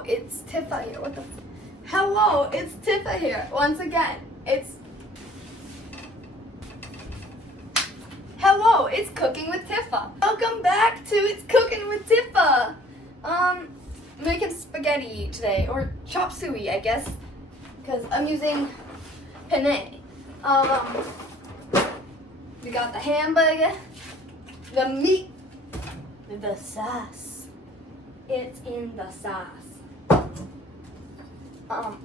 Hello, it's Tifa here. What the? Hello, it's Tifa here. Once again, Hello, it's Cooking with Tifa. Welcome back to It's Cooking with Tifa. Making spaghetti today, or chop suey, I guess, because I'm using penne. We got the hamburger, the meat, the sauce. It's in the sauce.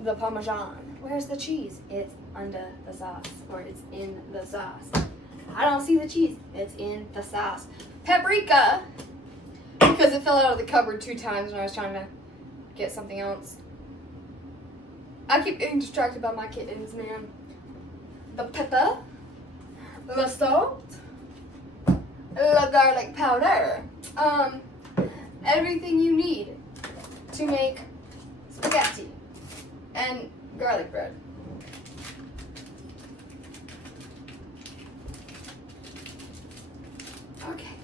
The Parmesan. Where's the cheese? It's under the sauce, or it's in the sauce. I don't see the cheese. It's in the sauce. Paprika, because it fell out of the cupboard 2 times when I was trying to get something else. I keep getting distracted by my kittens, man. The pepper, the salt, the garlic powder. Everything you need to make spaghetti and garlic bread. Okay.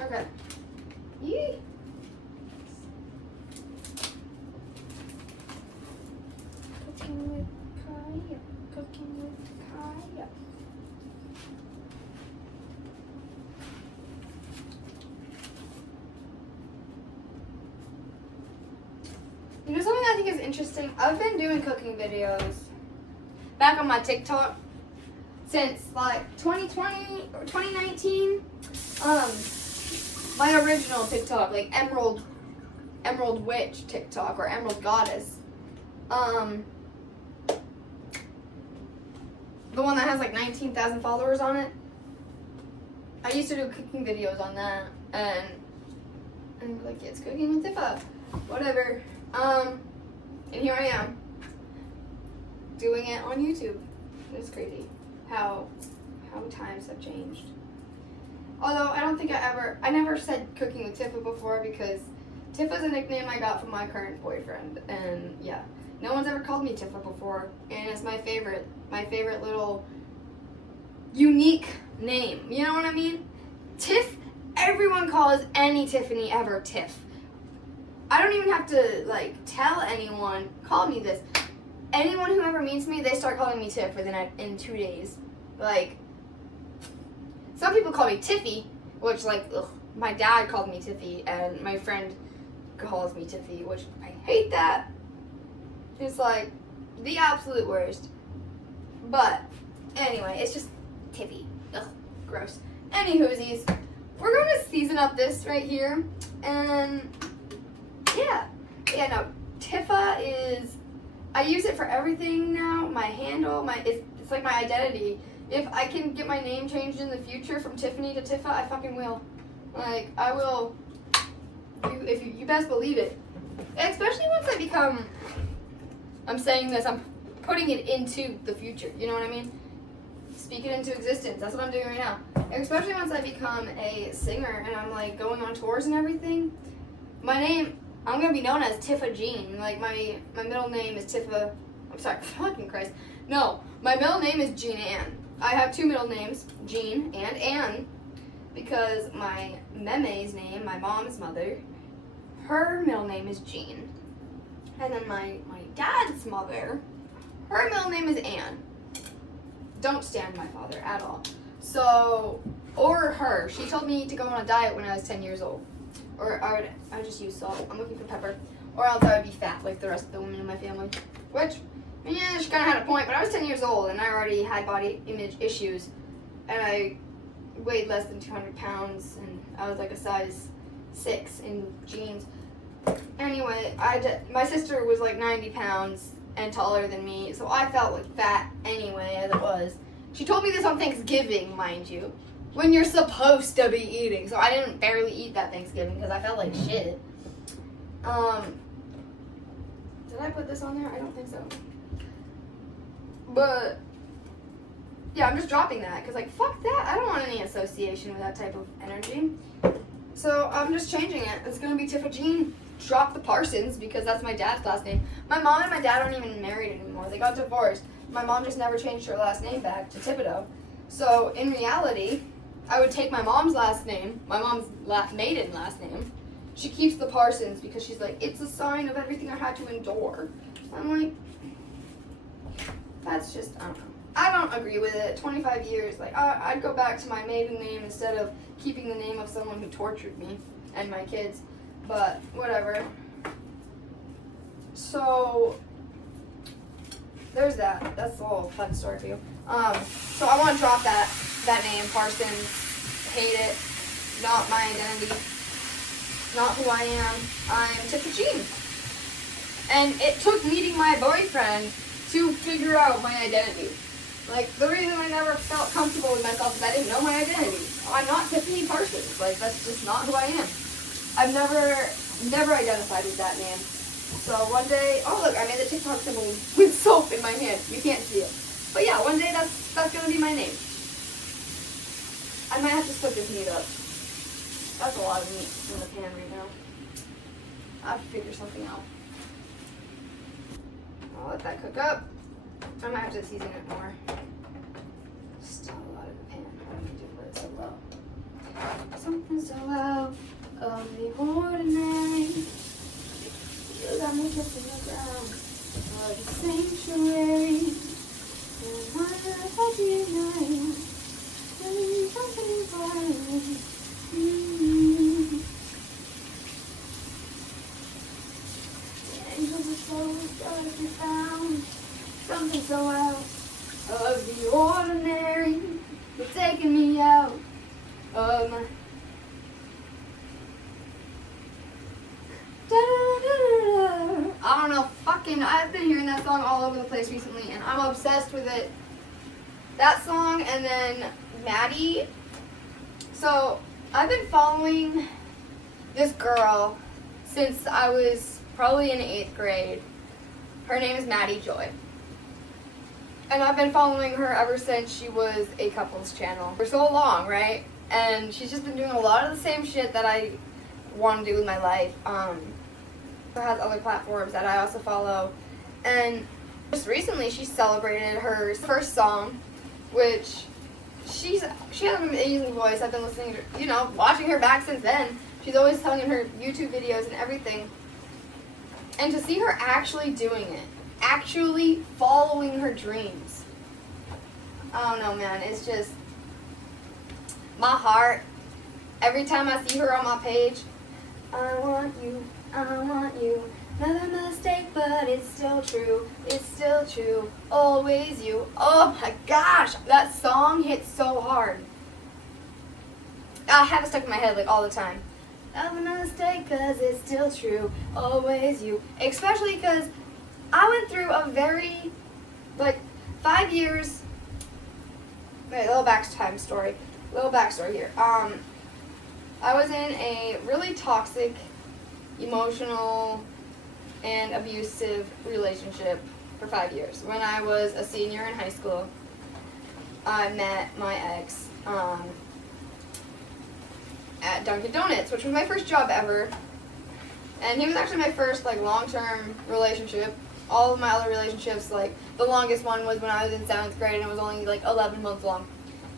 Okay. Yee. Cooking with Kaya. Cooking with Kaya. You know something I think is interesting? I've been doing cooking videos back on my TikTok since like 2020 or 2019. My original TikTok, like Emerald Witch TikTok or Emerald Goddess. The one that has like 19,000 followers on it. I used to do cooking videos on that, and like, it's Cooking with Tifa, whatever. And here I am doing it on YouTube. It's crazy how times have changed. Although I don't think I never said Cooking with Tifa before, because Tifa's a nickname I got from my current boyfriend, and yeah, no one's ever called me Tifa before, and it's my favorite little unique name. You know what I mean? Tiff, everyone calls any Tiffany ever Tiff. I don't even have to like tell anyone, call me this. Anyone who ever meets me, they start calling me Tiff in 2 days. Like, some people call me Tiffy, which like, ugh, my dad called me Tiffy, and my friend calls me Tiffy, which I hate that. It's like the absolute worst. But anyway, it's just Tiffy. Ugh, gross. Anywhoosies, we're going to season up this right here, and yeah, no, Tifa is, I use it for everything now. My handle, it's like my identity. If I can get my name changed in the future from Tiffany to Tifa, I fucking will. Like, I will. You best believe it. Especially once I become, I'm saying this, I'm putting it into the future. You know what I mean? Speak it into existence. That's what I'm doing right now. Especially once I become a singer and I'm like going on tours and everything. My name, I'm gonna be known as Tifa Jean. Like, my middle name is Tifa. I'm sorry, fucking Christ. No, my middle name is Jean Ann. I have 2 middle names, Jean and Ann, because my meme's name, my mom's mother, her middle name is Jean. And then my dad's mother, her middle name is Ann. Don't stand my father at all. So, or her. She told me to go on a diet when I was 10 years old. Or I would just use salt. I'm looking for pepper. Or else I would be fat like the rest of the women in my family. Which, yeah, she kind of had a point, but I was 10 years old and I already had body image issues. And I weighed less than 200 pounds and I was like a size 6 in jeans. Anyway, my sister was like 90 pounds and taller than me, so I felt like fat anyway as it was. She told me this on Thanksgiving, mind you, when you're supposed to be eating. So I didn't barely eat that Thanksgiving because I felt like shit. Did I put this on there? I don't think so. But yeah, I'm just dropping that because, like, fuck that. I don't want any association with that type of energy. So I'm just changing it. It's gonna be Tifa Jean. Drop the Parsons because that's my dad's last name. My mom and my dad aren't even married anymore. They got divorced. my mom just never changed her last name back to Thibodeau. So in reality, I would take my mom's last name, my mom's maiden last name. She keeps the Parsons because she's like, it's a sign of everything I had to endure. I'm like, that's just, I don't know. I don't agree with it. 25 years, like, I'd go back to my maiden name instead of keeping the name of someone who tortured me and my kids. But, whatever. So, there's that. That's a little fun story for you. So I want to drop that name, Parsons. Hate it. Not my identity. Not who I am. I'm Tiffany. And it took meeting my boyfriend to figure out my identity. Like, the reason I never felt comfortable with myself is I didn't know my identity. I'm not Tiffany Parsons. Like, that's just not who I am. I've never identified with that name. So one day, oh look, I made the TikTok symbol with soap in my hand. You can't see it. But yeah, one day that's gonna be my name. I might have to split this meat up. That's a lot of meat in the pan right now. I have to figure something out. I'll let that cook up. I might have to season it more. Still a lot in the pan. What do I do for it so low? Something so low of the ordinary. You got me kissing the ground of the sanctuary. And I thought you know something violent. The angels are so gotta be found. Something so out of the ordinary. You're taking me out of my. I don't know, I've been hearing that song all over the place recently, and I'm obsessed with it. That song, and then Maddie. So, I've been following this girl since I was probably in 8th grade. Her name is Maddie Joy. And I've been following her ever since she was a couples channel for so long, right? And she's just been doing a lot of the same shit that I want to do with my life. Has other platforms that I also follow, and just recently she celebrated her first song, which she has an amazing voice. I've been listening to, watching her back since then. She's always telling in her YouTube videos and everything, and to see her actually doing it, actually following her dreams, I don't know, man, it's just my heart. Every time I see her on my page, I want you, another mistake, but it's still true, always you. Oh my gosh, that song hits so hard. I have it stuck in my head like all the time. Another mistake, cause it's still true, always you. Especially cause I went through a very, 5 years, wait, little backstory here. I was in a really toxic, emotional, and abusive relationship for 5 years. When I was a senior in high school, I met my ex at Dunkin' Donuts, which was my first job ever. And he was actually my first long-term relationship. All of my other relationships, the longest one was when I was in 7th grade, and it was only 11 months long.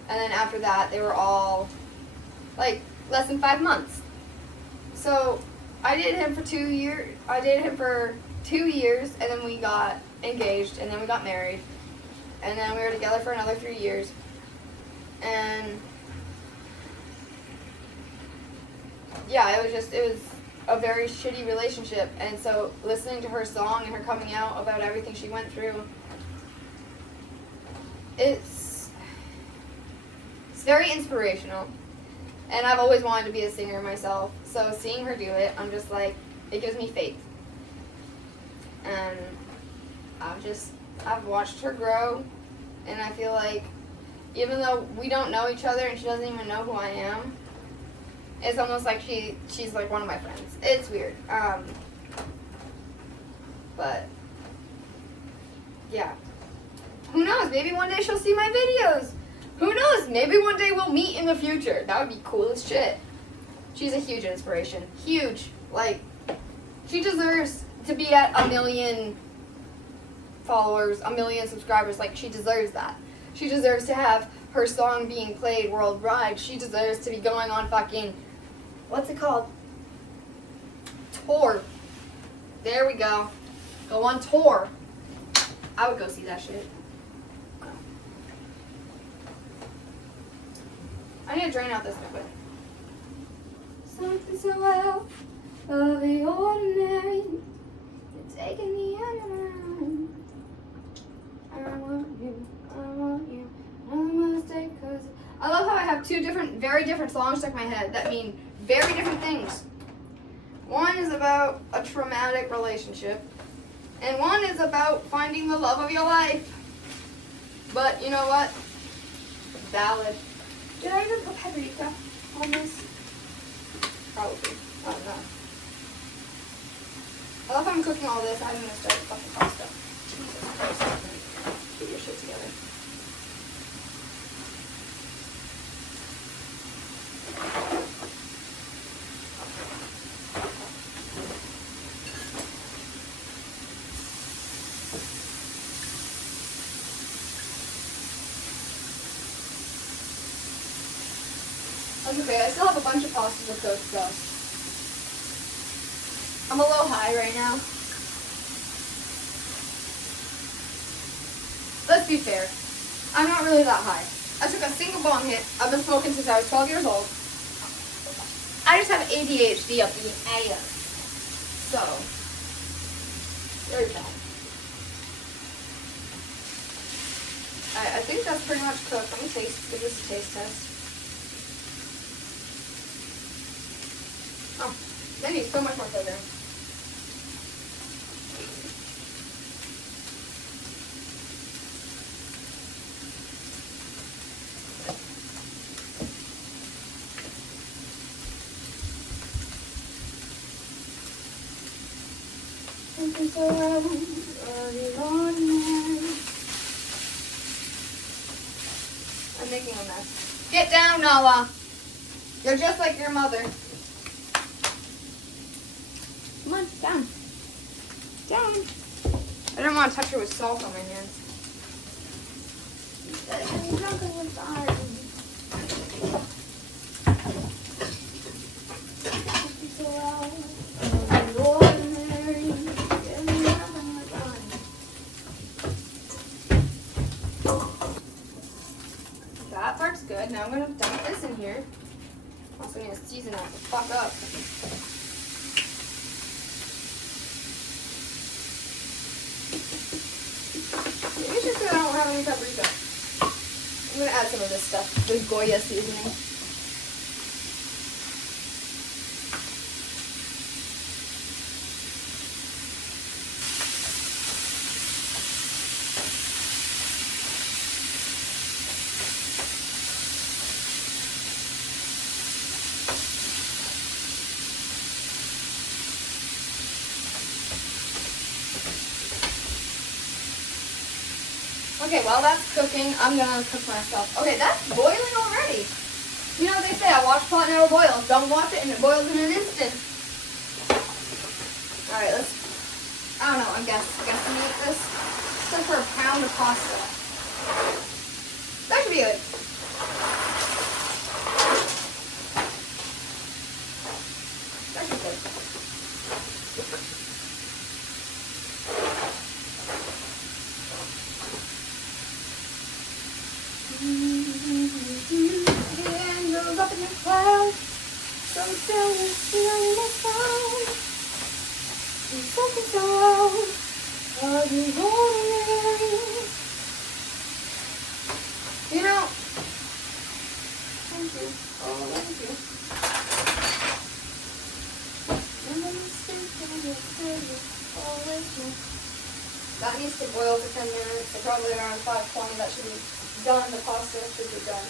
And then after that, they were all less than 5 months. So I dated him for 2 years. And then we got engaged, and then we got married, and then we were together for another 3 years. And yeah, it was a very shitty relationship. And so listening to her song and her coming out about everything she went through, it's very inspirational. And I've always wanted to be a singer myself. So seeing her do it, I'm just it gives me faith. And I've watched her grow, and I feel like even though we don't know each other and she doesn't even know who I am, it's almost like she's one of my friends. It's weird. But yeah. Who knows? Maybe one day she'll see my videos. Who knows? Maybe one day we'll meet in the future. That would be cool as shit. She's a huge inspiration. Huge. She deserves to be at 1 million followers, 1 million subscribers. Like, she deserves that. She deserves to have her song being played worldwide. She deserves to be going on fucking, what's it called? Tour. There we go. Go on tour. I would go see that shit. I need to drain out this liquid. Something so out of the ordinary, you're taking me underground. I want you, another mistake, 'cause I love how I have two different, very different songs stuck in my head that mean very different things. One is about a traumatic relationship, and one is about finding the love of your life. But you know what? Valid. Did I even put paprika on this? Probably. I don't know. I love how I'm cooking all this. I'm going to start fucking pasta. Jesus Christ. Get your shit together. That's okay. I still have a bunch of pasta to cook, so I'm a little high right now. Let's be fair. I'm not really that high. I took a single bong hit. I've been smoking since I was 12 years old. I just have ADHD up the ass. So, there's that. I think that's pretty much cooked. Let me taste. Give this a taste test. Oh, that needs so much more flavor. Something so out of the ordinary. I'm making a mess. Get down, Noah. You're just like your mother. Come on, down. Down. I didn't want to touch her with salt on my hands. That part's good. Now I'm going to dump this in here. Also going to season that the fuck up. Maybe it's just because I don't have any paprika. I'm going to add some of this stuff, the Goya seasoning. Okay, while that's cooking, I'm gonna cook myself. Okay, that's boiling already. You know what they say, I watch pot never boil. Don't watch it and it boils in an instant. Alright, let's, I don't know, I'm guesstimating this. Let's for a pound of pasta. That should be good. That should be good. Up in the clouds, so still you feel the sound. There's something so out of the ordinary. You know, thank you. Oh, thank you. That needs to boil for 10 minutes. So probably around 5:20 that should be done. The pasta should be done.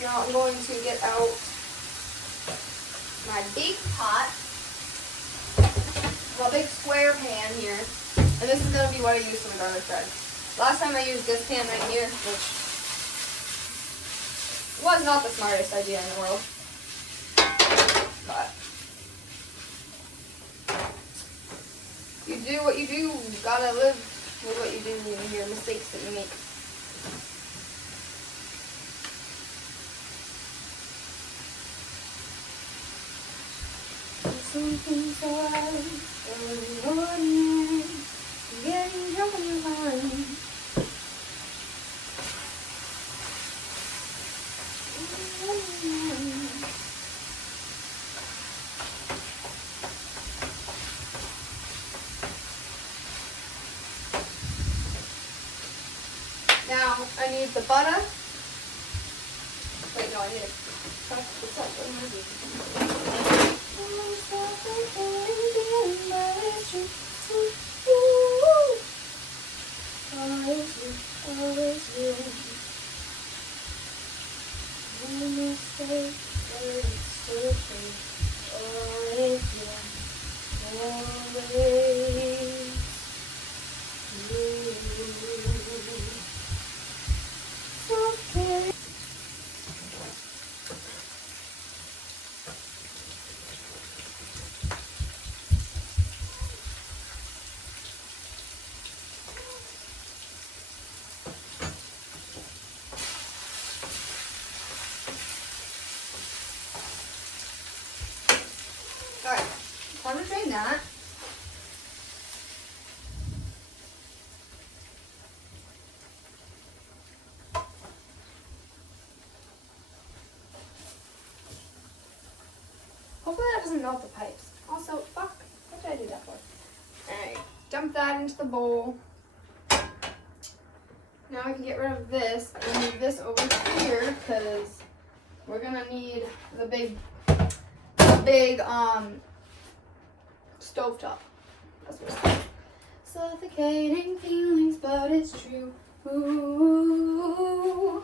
Now I'm going to get out my big pot, my big square pan here, and this is going to be what I use for the garlic bread. Last time I used this pan right here, which was not the smartest idea in the world, but You do what you do. You gotta live with what you do and your mistakes that you make. Something so ordinary, getting drunk on your mind. Now I need the butter. Wait, no, I need to cut this up. What am I doing? Always you. No mistake, but it's so true. Always you. Always you. Okay. Alright, time to drain that. Hopefully that doesn't melt the pipes. Also, fuck, what did I do that for? Alright, dump that into the bowl. Now I can get rid of this and move this over here because we're gonna need the big stovetop. That's what it's called. Suffocating feelings, but it's true. Ooh.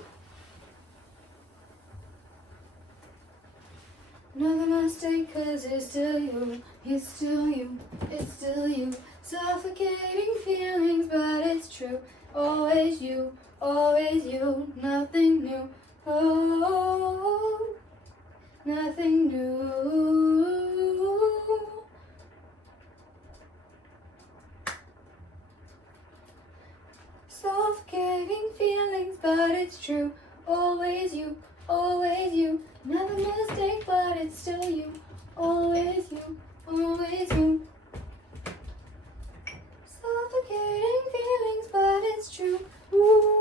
Another mistake, cause it's still you, it's still you, it's still you. Suffocating feelings, but it's true. Always you, nothing new. Oh, nothing new. Suffocating feelings, but it's true. Always you, never mistake, but it's still you. Always you, always you. Suffocating feelings, but it's true. Ooh.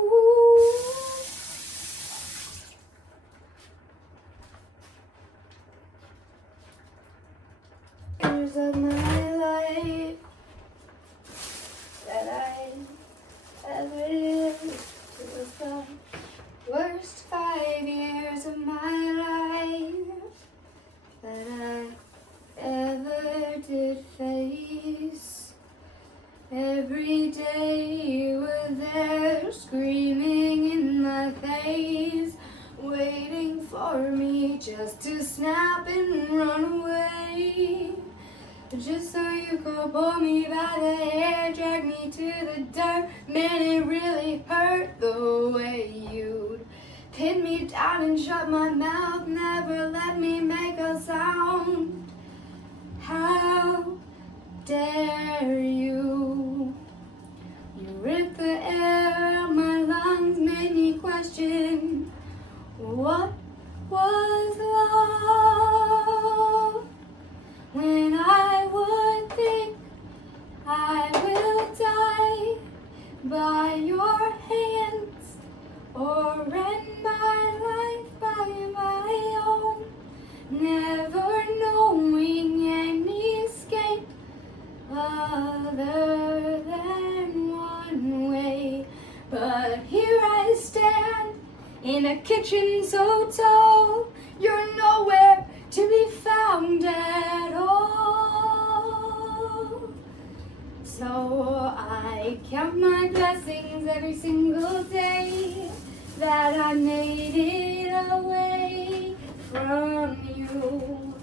Years of my life that I ever lived, it was the worst 5 years of my life that I ever did face. Every day you were there screaming in my face, waiting for me just to snap and run away. Just so you could pull me by the hair, drag me to the dirt. Man, it really hurt the way you'd pin me down and shut my mouth, never let me make a sound. How dare you? You ripped the air out my lungs, made me question what was love. When I would think I will die by your hands, or end my life by my own, never knowing any escape other than one way. But here I stand in a kitchen so tall, you're nowhere to be found at all. So I count my blessings every single day that I made it away from you.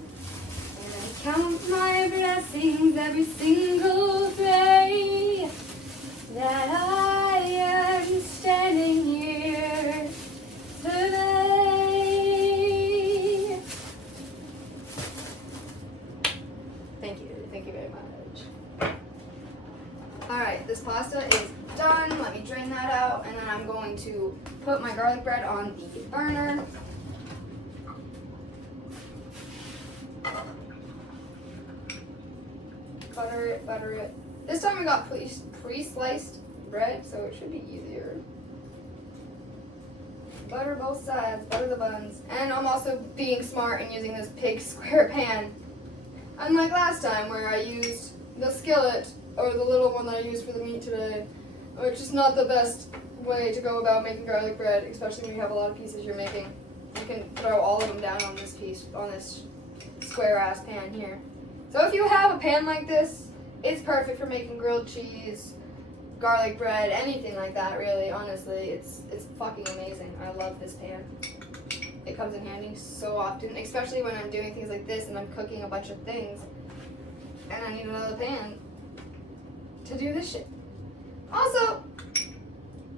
And I count my blessings every single day that I am standing here today. Thank you very much. put my garlic bread on the burner. Butter it. This time I got pre-sliced bread, so it should be easier. Butter both sides, butter the buns. And I'm also being smart and using this big square pan. Unlike last time where I used the skillet, or the little one that I used for the meat today, which is not the best way to go about making garlic bread, especially when you have a lot of pieces you're making. You can throw all of them down on this on this square ass pan here. So if you have a pan like this, it's perfect for making grilled cheese, garlic bread, anything like that, really. Honestly, it's fucking amazing. I love this pan. It comes in handy so often, especially when I'm doing things like this and I'm cooking a bunch of things and I need another pan to do this shit. Also,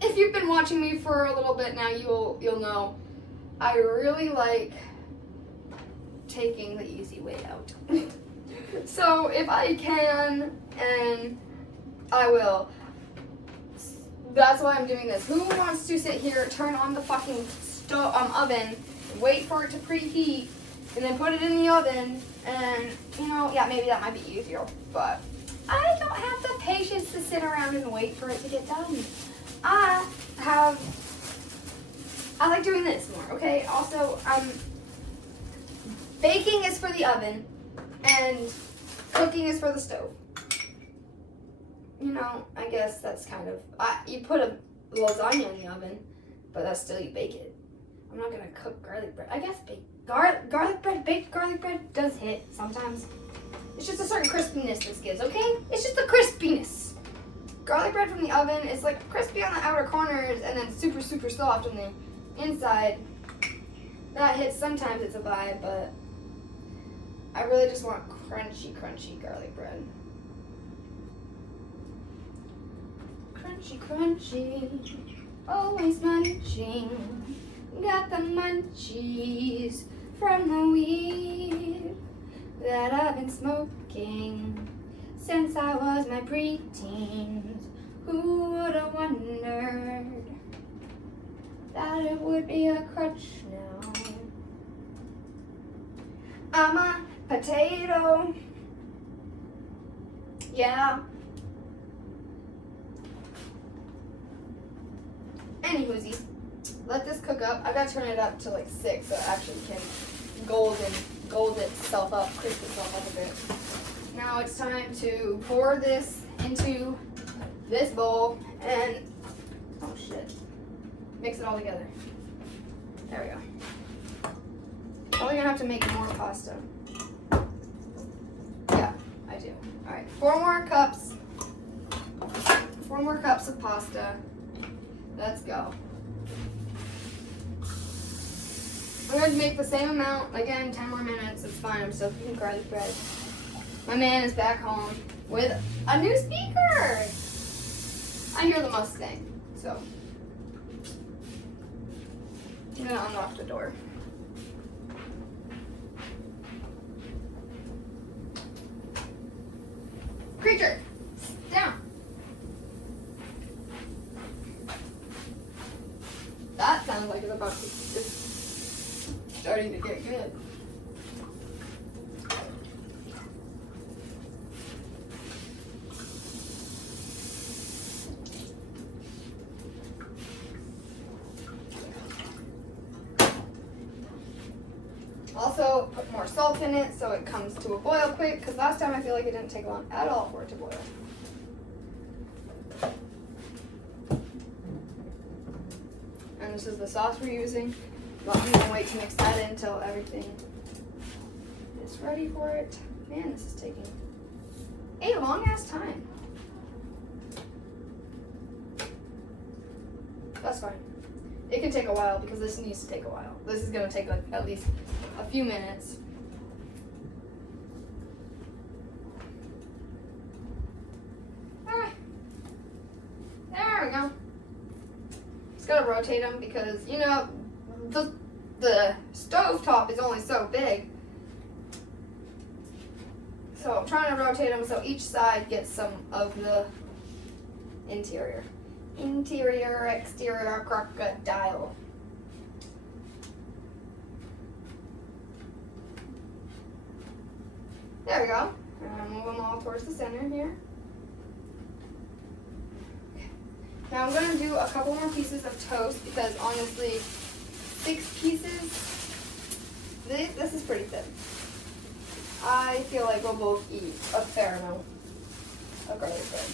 if you've been watching me for a little bit now, you'll know I really like taking the easy way out. So if I can, and I will, that's why I'm doing this. Who wants to sit here, turn on the fucking oven, wait for it to preheat, and then put it in the oven, and, yeah, maybe that might be easier, but I don't have the patience to sit around and wait for it to get done. I like doing this more, okay? Also, baking is for the oven, and cooking is for the stove. I guess that's kind of, you put a lasagna in the oven, but that's still, you bake it. I'm not gonna cook garlic bread. I guess baked garlic bread does hit sometimes. It's just a certain crispiness this gives, okay? It's just the crispiness. Garlic bread from the oven is like crispy on the outer corners and then super, super soft on the inside. That hits, sometimes it's a vibe, but I really just want crunchy, crunchy garlic bread. Crunchy, crunchy, always munching. Got the munchies from the weed that I've been smoking since I was my preteens. Who would have wondered that it would be a crutch now? I'm a potato. Yeah. Anywhoosy, let this cook up. I gotta turn it up to like 6 so it actually can gold itself up, crisp itself up a bit. Now it's time to pour this into this bowl and, oh shit, mix it all together. There we go. Probably gonna have to make more pasta. Yeah, I do. All right, 4 more cups. 4 more cups of pasta. Let's go. I'm going to make the same amount, again, 10 more minutes. It's fine, I'm still cooking garlic bread. My man is back home with a new speaker. I hear the Mustang, so I'm going to unlock the door. Creature, down. That sounds like it's about to, it's starting to get good. Also, put more salt in it so it comes to a boil quick, because last time I feel like it didn't take long at all for it to boil. And this is the sauce we're using. But I'm gonna wait to mix that in until everything is ready for it. Man, this is taking a long ass time. That's fine. It can take a while because this needs to take a while. This is gonna take like at least a few minutes. Alright. There we go. Just gotta rotate them because, you know, the stove top is only so big. So I'm trying to rotate them so each side gets some of the interior. Interior, exterior, crocodile. There we go. And move them all towards the center here. Okay. Now I'm going to do a couple more pieces of toast because honestly, 6 pieces, this is pretty thin. I feel like we'll both eat a fair amount of garlic bread.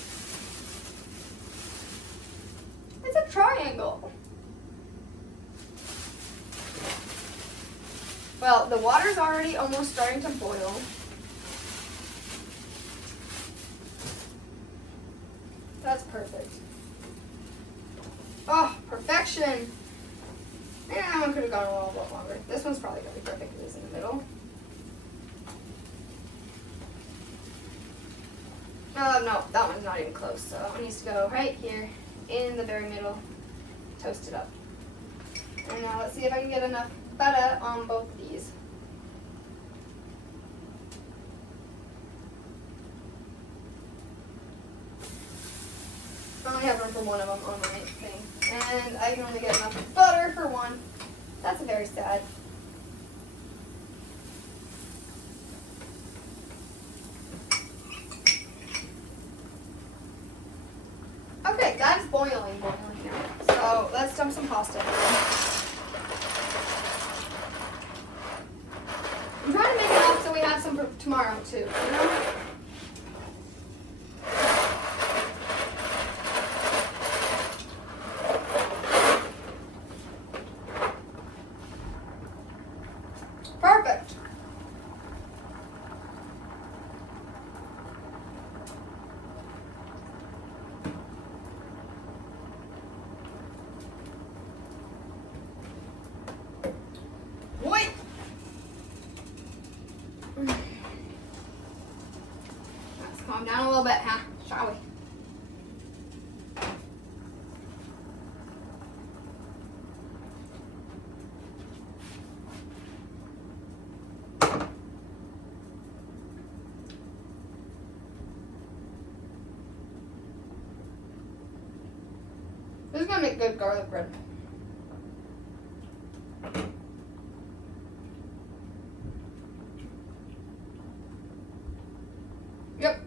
It's a triangle. Well, the water's already almost starting to boil. That's perfect. Oh, perfection. Yeah, that one could have gone a little bit longer. This one's probably going to be perfect. It is in the middle. No, that one's not even close. So that one needs to go right here in the very middle. Toast it up. And now let's see if I can get enough butter on both of these. I only have room for one of them on my thing. And I can only get enough butter for one. That's very sad. Okay, that's boiling now. So let's dump some pasta in. I'm trying to make enough so we have some for tomorrow too. You know? Perfect. Wait. Let's calm down a little bit, huh? Shall we? This is gonna make good garlic bread. Yep.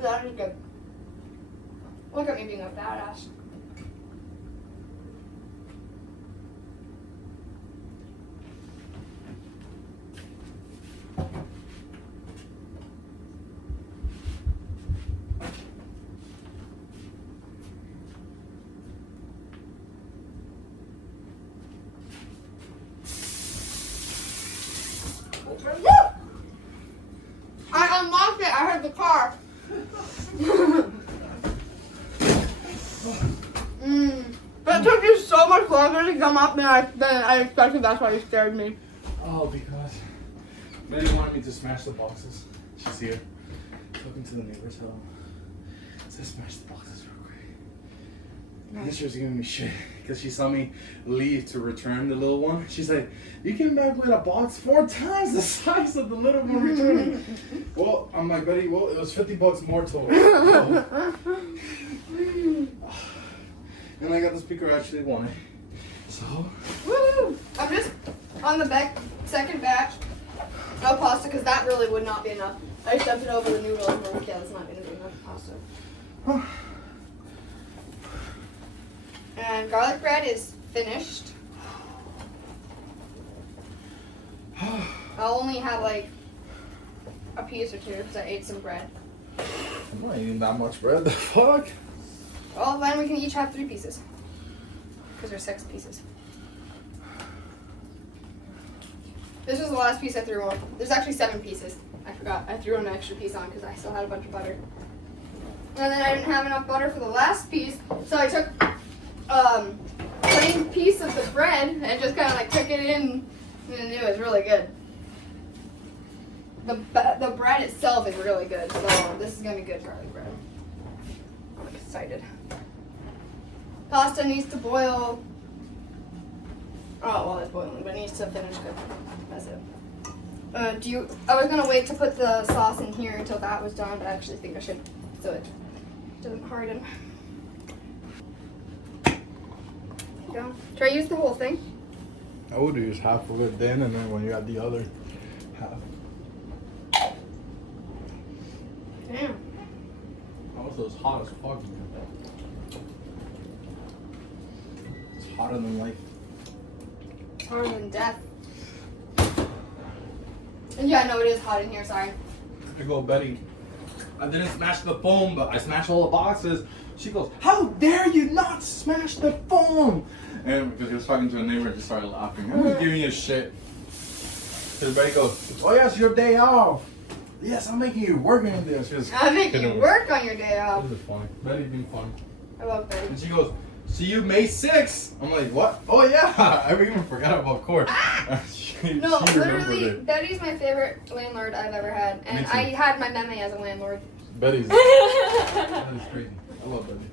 That is good. Look at me being a badass. I unlocked it. I heard the car. That took you so much longer to come up than I expected. That's why you scared me. Oh, because Betty wanted me to smash the boxes. She's here. Talking to the neighbors. Tell them. Says smash the boxes real quick. And then she was giving me shit because she saw me leave to return the little one. She said, "You came back with a box 4 times the size of the little one returning." Well, I'm like, Betty, well, it was $50 more total. And I got the speaker I actually wanted. So. Woo! I'm just on the second batch of pasta because that really would not be enough. I stuffed it over the noodles and I'm like, yeah, that's not going to be enough pasta. And garlic bread is finished. I'll only have like a piece or two because I ate some bread. I'm not eating that much bread. The fuck? Well, then we can each have 3 pieces because there's 6 pieces. This was the last piece I threw on. There's actually 7 pieces. I forgot. I threw an extra piece on because I still had a bunch of butter. And then I didn't have enough butter for the last piece, so I took plain piece of the bread and just kind of like took it in, and it was really good. The bread itself is really good, so this is gonna be good garlic bread. I'm excited. Pasta needs to boil. Oh, well, it's boiling, but it needs to finish cooking. That's it. I was gonna wait to put the sauce in here until that was done, but I actually think I should so it doesn't harden. There you go. Should I use the whole thing? I would use half of it then, and then when you got the other half. Damn. Also, it's hot as fuck. It's hotter than life. It's harder than death. Yeah, no, it is hot in here, sorry. I go, Betty, I didn't smash the foam, but I smashed all the boxes. She goes, how dare you not smash the foam? And because he was talking to a neighbor, and just started laughing. I'm just giving you shit. Because Betty goes, oh yes, your day off. Yes, I'm making you work on this. I'm making you work on your day off. This is funny. Betty's being funny. I love Betty. And she goes, see you May 6th. I'm like, what? Oh yeah, I even forgot about court. No, literally, Betty's my favorite landlord I've ever had. And I had my meme as a landlord. Betty's that is crazy. I love Betty.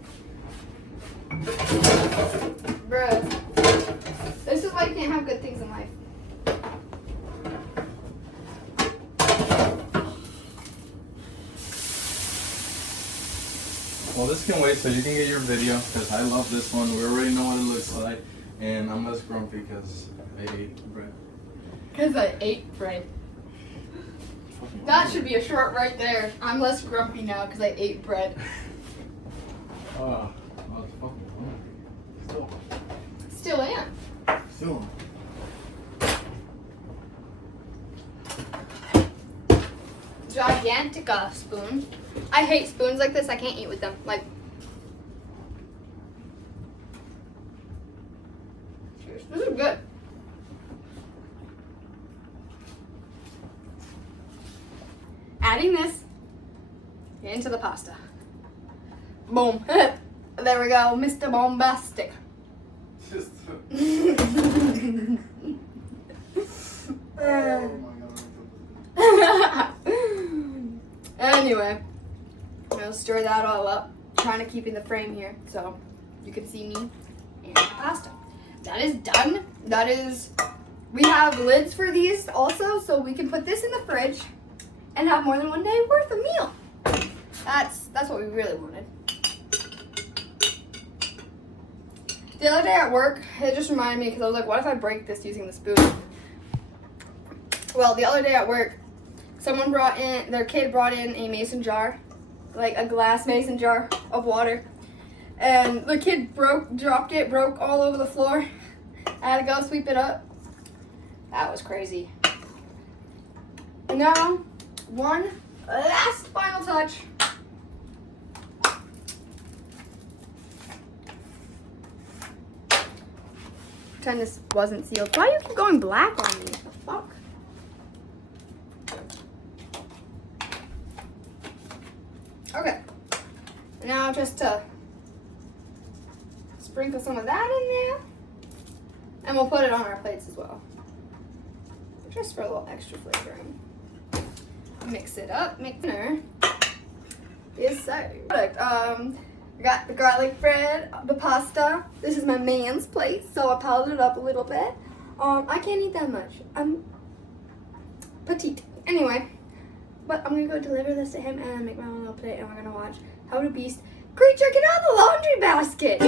Bruh. This is why you can't have good things in life. Well, this can wait so you can get your video, because I love this one. We already know what it looks like. And I'm less grumpy because I ate bread. Because I ate bread. That should be a short right there. I'm less grumpy now because I ate bread. I was fucking hungry. Still am. Still. Gigantica spoon. I hate spoons like this. I can't eat with them. Like, this is good. Adding this into the pasta. Boom. There we go, Mr. Bombastic. Just. Anyway, I'm gonna stir that all up. Trying to keep in the frame here so you can see me and the pasta. That is done. That is. We have lids for these also, so we can put this in the fridge and have more than one day worth of meal. That's what we really wanted. The other day at work, it just reminded me because I was like, what if I break this using the spoon? Well, the other day at work, their kid brought in a mason jar, like a glass mason jar of water. And the kid dropped it, broke all over the floor. I had to go sweep it up. That was crazy. And now, one last final touch. Pretend this wasn't sealed. Why do you keep going black on me? The fuck? Okay. Now just to sprinkle some of that in there. And we'll put it on our plates as well. Just for a little extra flavoring. Mix it up. Mixer is served. Product. I got the garlic bread, the pasta. This is my man's plate, so I piled it up a little bit. I can't eat that much. I'm petite. Anyway, but I'm gonna go deliver this to him and make my own little plate, and we're gonna watch How to Beast Creature Get Out of the Laundry Basket.